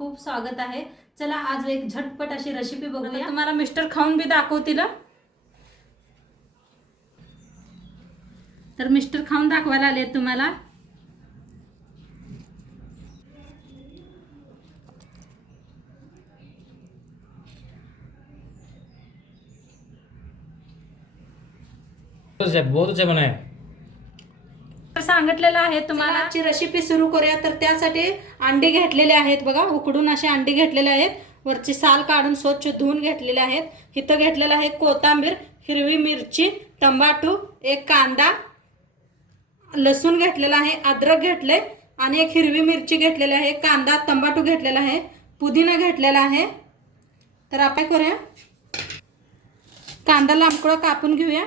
खूप स्वागत आहे. चला आज एक झटपट अशी रेसिपी बघूया. तुम्हाला मिस्टर खाऊन बी दाखवतील तर मिस्टर खाऊन दाखवायला आले तुम्हाला. बहुत अच्छा बहुत अच्छा बना तर सांगितलेलं आहे तुम्हाला. आजची रेसिपी सुरू करूया. तर त्यासाठी अंडे घेतलेले आहेत बघा. उकडून असे अंडे घेतलेले आहेत. वरची साल काढून स्वच्छ धुवून घेतलेले आहेत. इथं घेतलेलं आहे कोथिंबीर हिरवी मिरची टमाटो एक कांदा लसूण घेतलेला आहे अद्रक घेतले आणि एक हिरवी मिरची घेतलेली आहे कांदा तंबाटू घेतलेला आहे पुदिना घेतलेला आहे. तर आपण करूया. कांदा लांबकळा कापून घेऊया.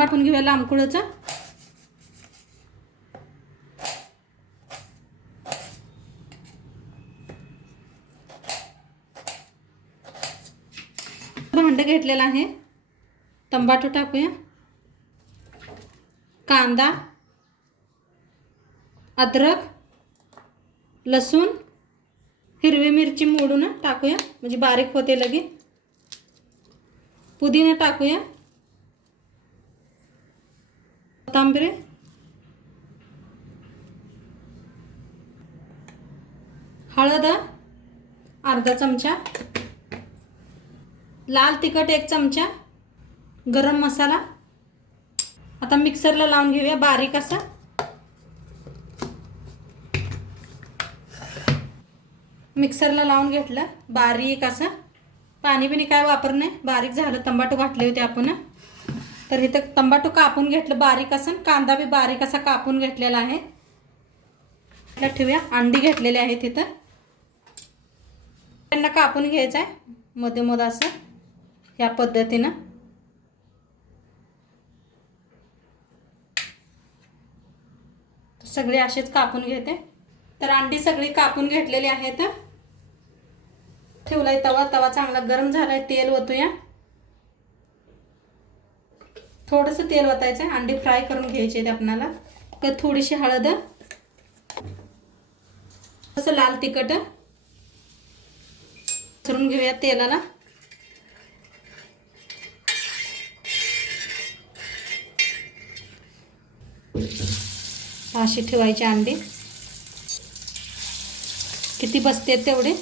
तंबाटून घेऊया लांबकुळचं भांड घेतलेलं आहे. तंबाटू टाकूया. कांदा अद्रक लसूण हिरवी मिरची मोडून टाकूया. म्हणजे बारीक होते लगे पुदिना टाकूया. कोथिंबीर हळद अर्धा चमचा. लाल तिखट एक चमचा. गरम मसाला. आता मिक्सरला लावून घेऊया बारीक असा. मिक्सरला लावून घेतलं बारीक असं. पाणी बिणी काय वापर नाही. बारीक झालं तंबाटू घातले होते आपण. तर इथं तंबाटू कापून घेतलं बारीक असं कांदा बी बारीक असा कापून घेतलेला आहे. त्याला ठेवूया. अंडी घेतलेली आहेत इथं. त्यांना कापून घ्यायचं आहे. मध्ये मध्ये असं ह्या पद्धतीनं. सगळे असेच कापून घेते. तर अंडी सगळी कापून घेतलेली आहेत. ठेवलाय तवा. तवा चांगला गरम झालाय. तेल ओतूया. थोडंसं तेल ओतायचं आहे अंडी फ्राय करून घ्यायचे आहेत आपणाला. तर थोडीशी हळद असं लाल तिखट चरून घेऊया तेलाला. अशी ठेवायची अंडी. किती बसते तेवढे?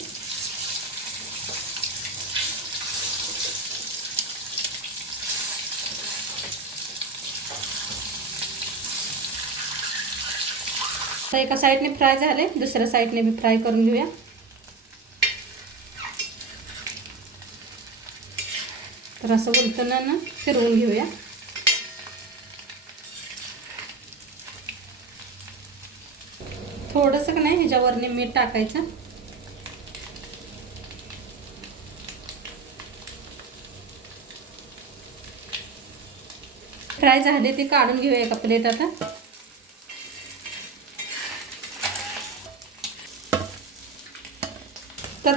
एका साईडने फ्राय झाले. दुसऱ्या साईडने बी फ्राय करून घेऊया. तर असं उलटणं ना फिरवून घेऊया. थोडंसं का नाही ह्याच्यावरने मीठ टाकायचं. फ्राय झाले ते काढून घेऊया एका प्लेट आता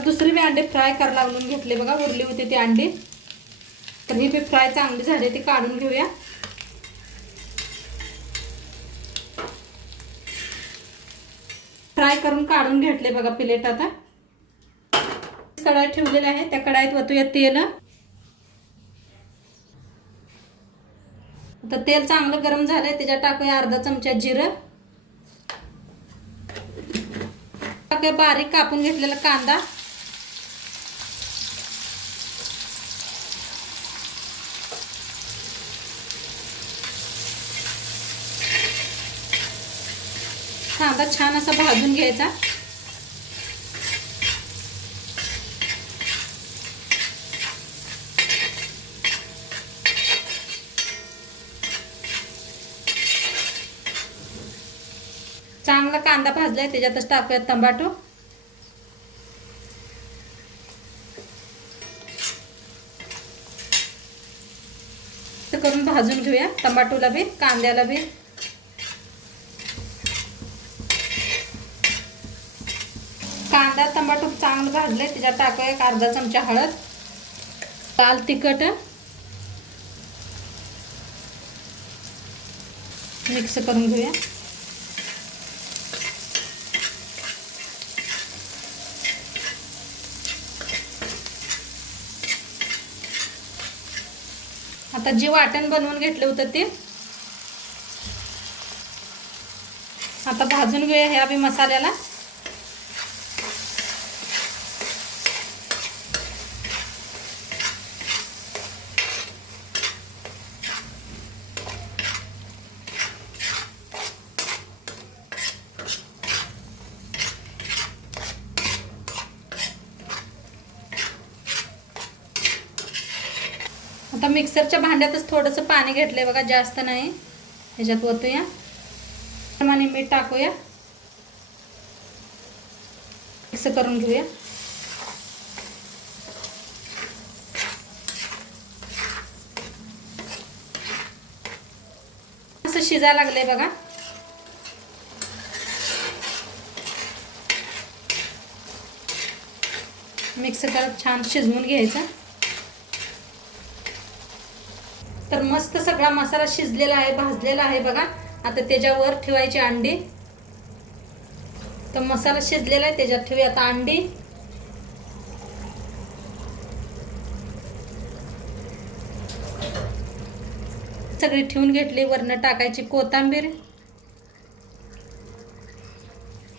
तर दुसरी बी अंडे फ्राय करायला लावून घेतले बघा उरली होती ती अंडी. तर हे मी फ्राय चांगली झाली ती काढून घेऊया. फ्राय करून काढून घेतले बघा प्लेट आता. कढाई ठेवलेले आहे त्या कढाईत वतूया तेल. आता तेल चांगलं गरम झालंय त्याच्यात टाकूया अर्धा चमचा जिरं. बारीक कापून घेतलेला कांदा. कांदा छान असा भाजून घ्यायचा. चांगला कांदा भाजलाय त्याच्यातच टाकूयात तंबाटो. करून भाजून घेऊया टमाटोला बी कांद्याला बी. आता टमाटो चांगलं भाजले त्याच्यात टाकू एक अर्धा चमचा हळद लाल तिखट. मिक्स करून घेऊया. आता जे वाटण बनवून घेतलं होतं ते आता भाजून घेऊया ह्या बी मसाल्याला. आता मिक्सरच्या भांड्यातच थोडंसं पाणी घेतलंय बघा जास्त नाही. ह्याच्यात ओतूया. प्रमाणे मीठ टाकूया. मिक्स करून घेऊया. असं शिजायला लागलंय बघा. मिक्स करत छान शिजवून घ्यायचं. तर मस्त सगळा मसाला शिजलेला आहे भाजलेला आहे बघा. आता त्याच्यावर ठेवायची अंडी. तर मसाला शिजलेला आहे त्याच्यात ठेवूया आता अंडी. सगळी ठेवून घेतली वरनं टाकायची कोथिंबीर.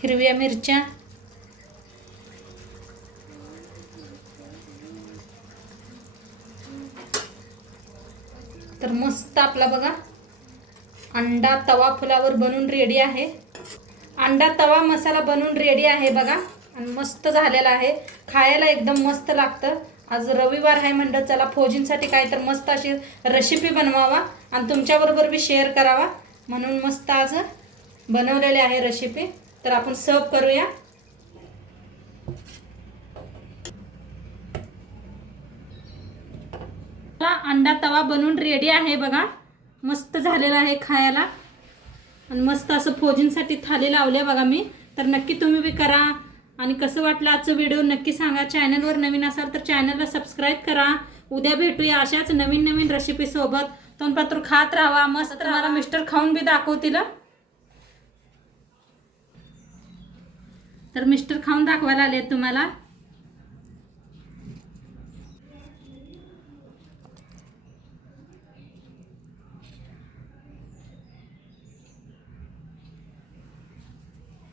हिरव्या मिरच्या. तर मस्त आपला बघा. अंडा तवा फुलावर बनून रेडी आहे. अंडा तवा मसाला बनून रेडी आहे बघा. आणि मस्त झालेला आहे. खायला एकदम मस्त लागतं. आज रविवार आहे म्हणलं चला फौजींसाठी काय तर मस्त अशी रेसिपी बनवावा आणि तुमच्याबरोबर बी शेअर करावा. म्हणून मस्त आज बनवलेले आहे रेसिपी तर आपण सर्व करूया. आपला अंडा तवा बनवून रेडी आहे बघा. मस्त झालेला आहे खायला. आणि मस्त असं फौजींसाठी थाली लावले बघा मी. तर नक्की तुम्ही बी करा. आणि कसं वाटलं आजचं व्हिडिओ नक्की सांगा. चॅनलवर नवीन असाल तर चॅनलला सबस्क्राईब करा. उद्या भेटूया अशाच नवीन नवीन रेसिपी सोबत. तोंडपात्र खात राहा. मस्त तुम्हाला मिस्टर खाऊन बी दाखवतील. तर मिस्टर खाऊन दाखवायला आले तुम्हाला.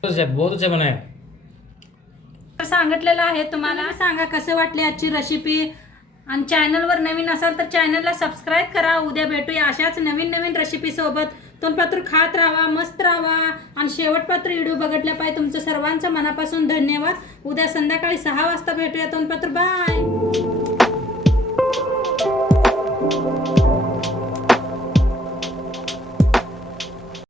बहुत अच्छा है सांगितलेलं आहे तुम्हाला. सांगा कसं वाटले आजची रेसिपी आणि चॅनलवर नवीन असाल तर चॅनलला सबस्क्राईब करा. उद्या भेटूया अशाच नवीन नवीन रेसिपी सोबत. तोंडपात्र खात राहा मस्त राहा. आणि शेवटपात्र व्हिडिओ बघितल्या पाहिजे. तुमचं सर्वांचं मनापासून धन्यवाद. उद्या संध्याकाळी सहा वाजता भेटूया तोंडपात्र. बाय